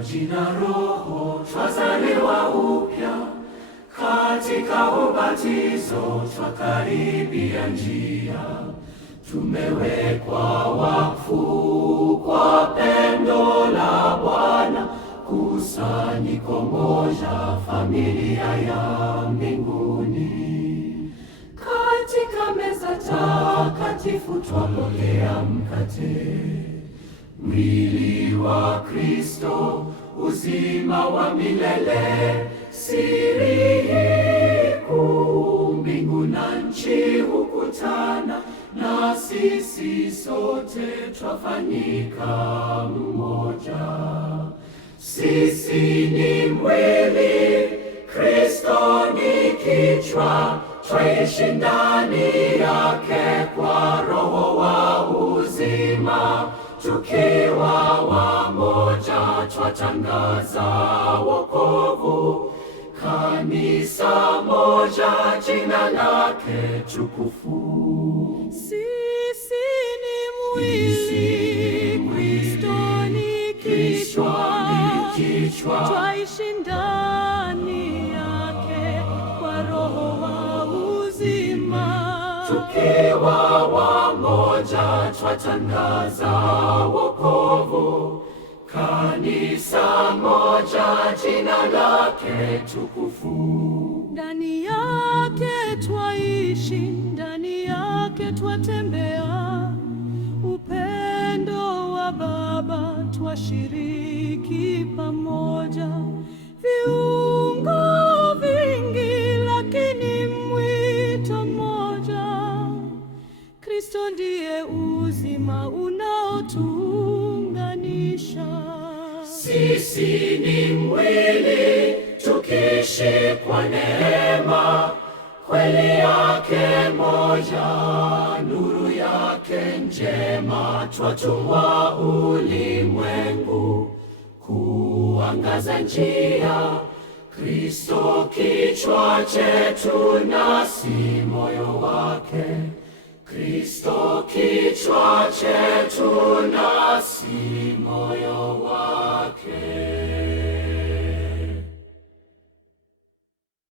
maji na Roho twazaliwa upya, katika ubatizo twakaribia njia, tumewekwa wakfu kwa pendo la Bwana, kusanyiko moja, familia ya mbinguni. Katika meza takatifu twapokea mkate, mwili wa Kristo, uzima wa milele. Siri hii kuu, mbingu na nchi hukutana, na sisi sote twafanyika mmoja. Sisi ni mwili, Kristo ni kichwa, twaishi ndani yake kwa Roho wa uzima. Tukiwa wamoja twatangaza wokovu, kanisa moja, jina lake tukufu. Sisi ni mwili, Kristo ni kichwa, twaishi ndani yake kwa Roho wa uzima. Tukiwa wamoja twatangaza wokovu, kanisa moja, jina lake tukufu. Ndani yake twaishi, ndani yake twatembea, upendo wa Baba twashiriki pamoja. Viungo vingi lakini mwito mmoja, Kristo ndiye uzima unaotuunganisha. Sisi ni mwili, tukiishi kwa neema, kweli yake moja, nuru yake njema, twatumwa ulimwengu kuangaza njia. Kristo kichwa chetu, nasi moyo wake. Kristo kichwa chetu, nasi moyo wake.